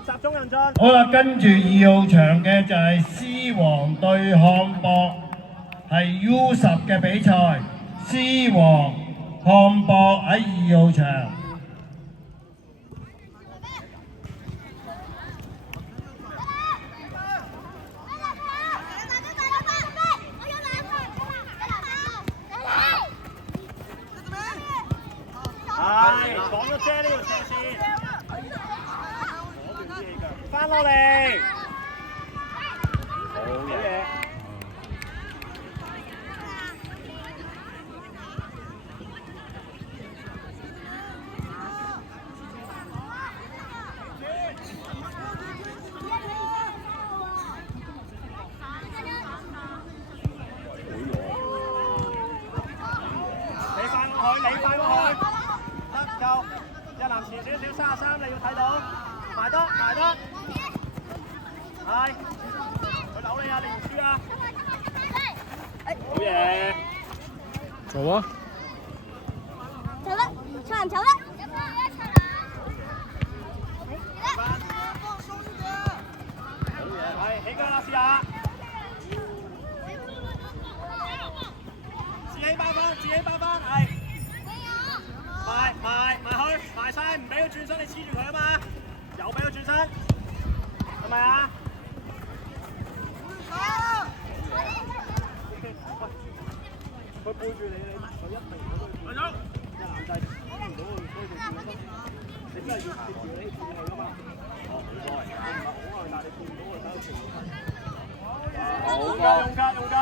集中人進。好啦，跟住2號場嘅就係獅王對漢博，係 U10嘅比賽。獅王、漢博喺2號場。係，講咗遮呢條斜線。翻落嚟。好嘢。你快過去，你快過去。夠，一籃前少少33，你要睇到，埋得，係，佢扭你啊，你唔輸啊，好嘢，走啊！走啦，唱人走啦。係，起腳啦，試下，自己包翻，係。埋去，埋晒，唔俾佢轉身，你黐住佢啊嘛，又俾佢轉身，係咪啊？佢背住你，佢一定唔會。嚟咗。一籃掣，唔到佢推住轉身，你真係要貼住你轉佢啊嘛。哦，冇所謂，好耐，但係你貼唔到佢，睇佢轉身。用㗎。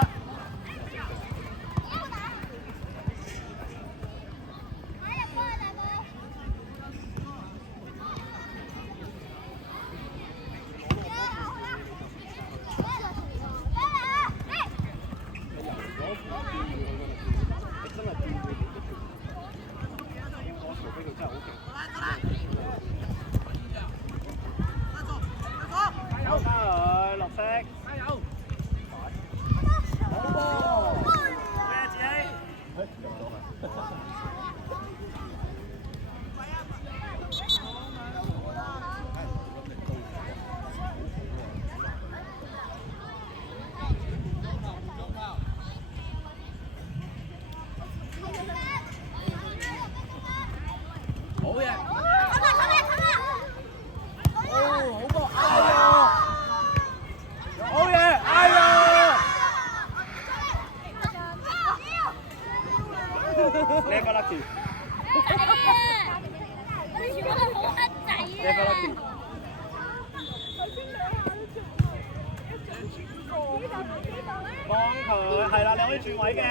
幫佢係啦，你可以轉位嘅。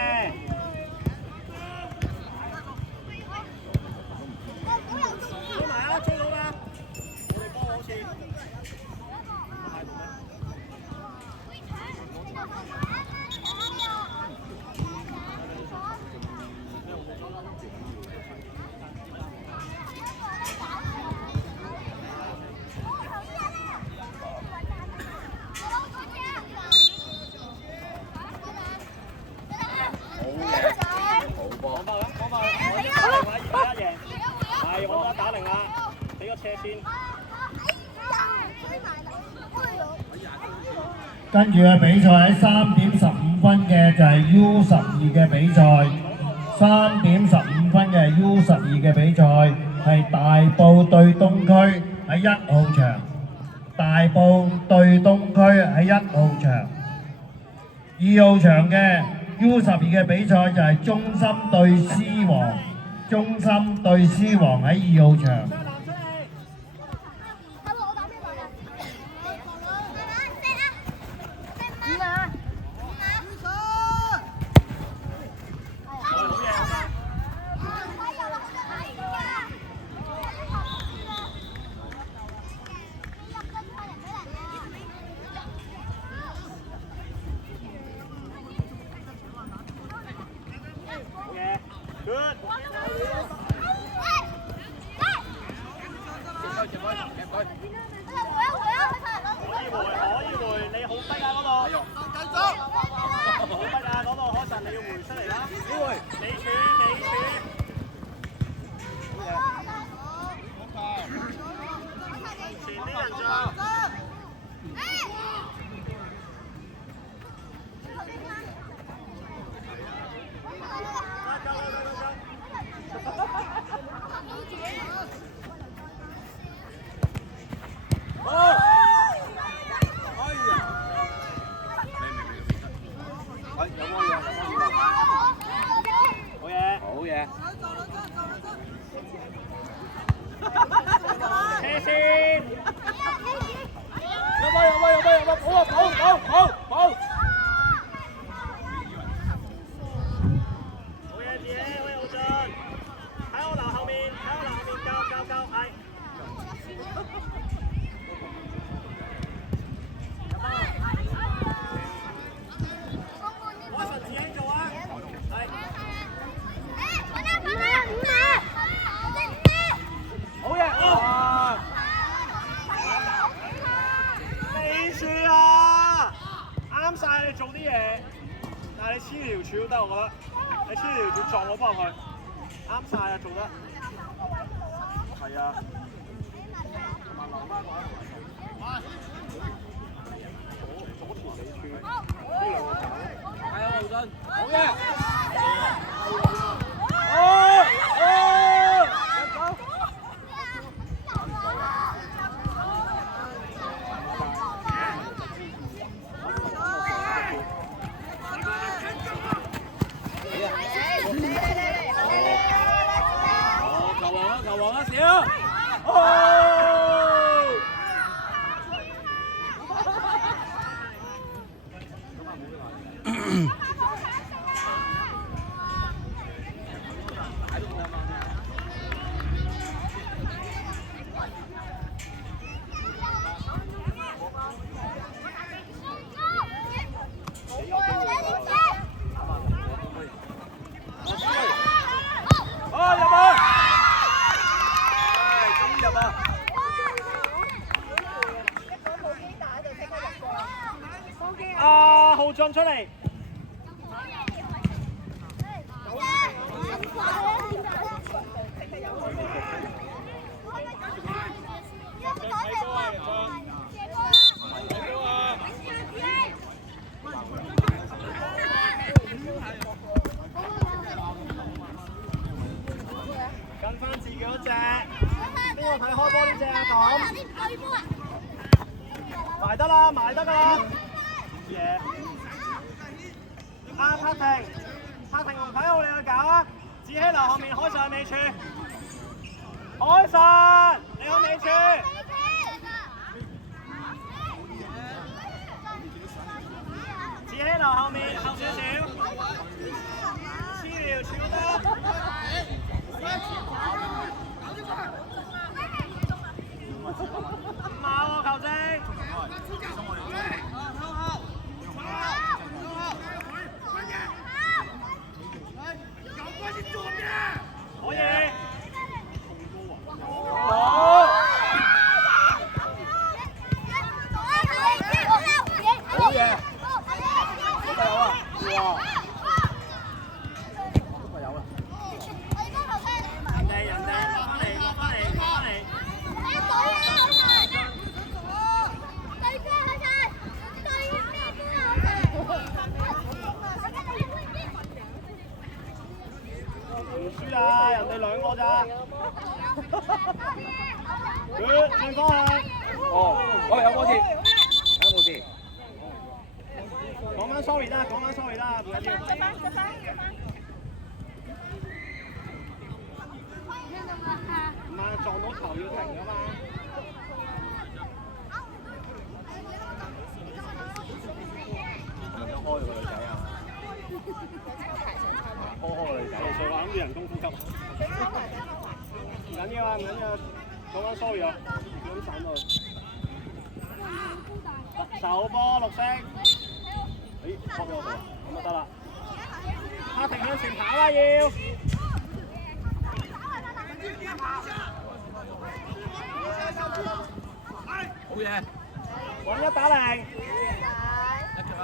追埋啊！追到啦！我哋幫我好似。跟住嘅比賽喺3點15分嘅就係 U12嘅比賽，3點15分嘅 U12嘅比賽係大埔對東區喺1號場，大埔對東區喺1號場，2號場嘅 U12嘅比賽就係中心對獅王，中心對獅王喺2號場。啲人做。你黐條柱都得，我覺得。你黐條柱撞我幫佢，啱晒啊，做得。係啊。左條尾柱，呢兩個走。係啊，劉俊。好嘅。浩俊出嚟。跟翻自己嗰隻，邊個睇開波呢隻啊？咁埋得啦，埋得㗎啦。嘢。柏婷同睇好你去搞啊！子希留後面開上尾柱，開實，你個尾柱。子希留後面後少少，黐條柱得。唔係喎，球證。可以。好。好嘢。加油啊！哇！都有啦。人哋落翻嚟。唔輸啊！人哋兩個咋？佢轉方向。有波接，有冇事？講翻 sorry 啦，唔緊要。唔係撞到頭要停㗎嘛。開個女仔啊！開個女仔，就話諗住人工呼吸。唔緊要啊，講翻 sorry 啊，咁散落去。手波綠色。撲咗我度，咁就得啦。柏婷向前跑啦要。好嘢。揾1打0。一腳啊！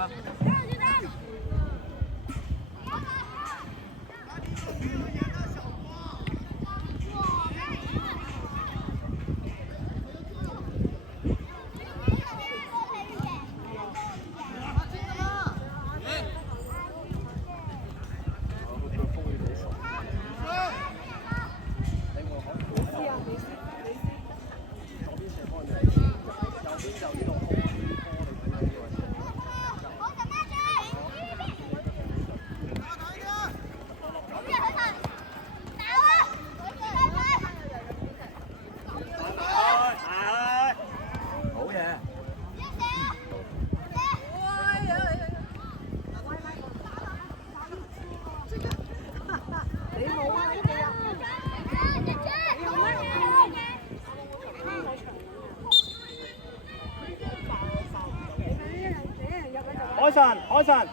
海神，海神。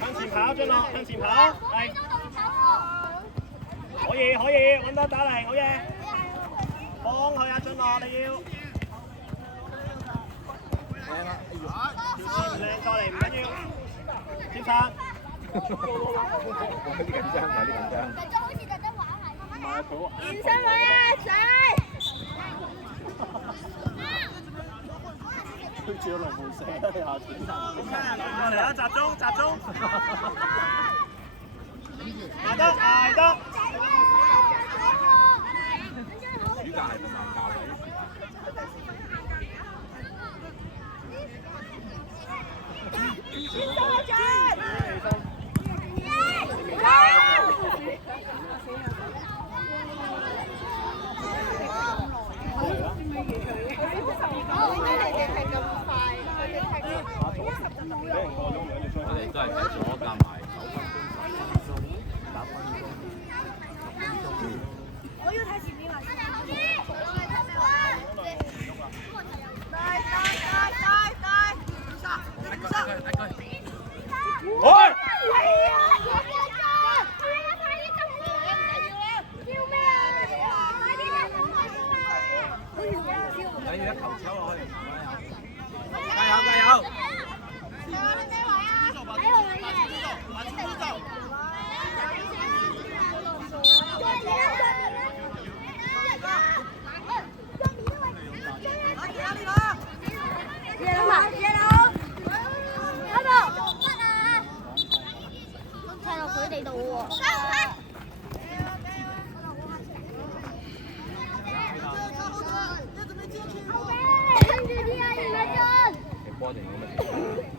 向前跑，進落，向前跑，係。可以，揾得打嚟，好嘢。放佢啊，進落，你要。條線唔靚，再嚟唔緊要。接殺。有啲緊張，有啲緊張。好似特登玩係。唔係佢話。唔使玩啊，仔！推住個龍門射啦，你下次。過嚟啦，集中，集中。捱得，捱得。暑假係咪難教嘅？我哋都係睇咗加埋9分鐘。我要睇前面啦。你要一球抽落去，加油加油！佢哋度喎。跟住啲啊，葉偉俊。你波定冇乜？